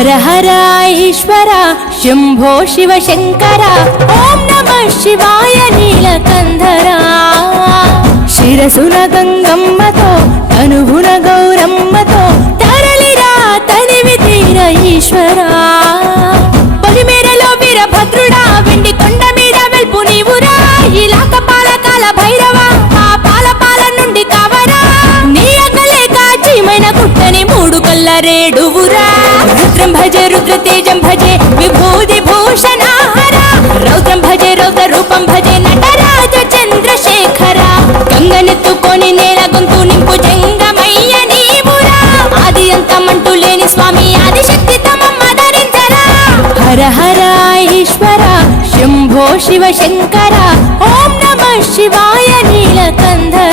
హర హర ఈశ్వర శంభో శివ శంకర ఓం నమః శివాయ నీలకంధరా శిరసున గంగమ్మతో తనువున గౌరమ్మతో తరలిరా తనివి తీర ఈశ్వరా పొలిమేరలో వీరభద్రుడా వెండి కొండ మీద వెల్పు నీవురా ఇలాక పాలకాల భైరవ ఆ పాల నుండి కావరా నీ అగలే కాచిమైన కుట్టని మూడు కళ్ళ రేడువురా రుద్రం భజే రుద్ర తేజం భజే విభూది భూషణ రౌద్రం భజే రౌద్ర రూపం భజే నటరాజ చంద్రశేఖర గంగనెత్తుకొని నేల గొంతు నింపు జంగమయ్య నీవురా ఆది అంతమంటూ లేని స్వామి ఆదిశక్తి తమమ్మ ధరించరా హర హర ఈశ్వర శంభో శివ శంకర ఓం నమః శివాయ నీలకంధర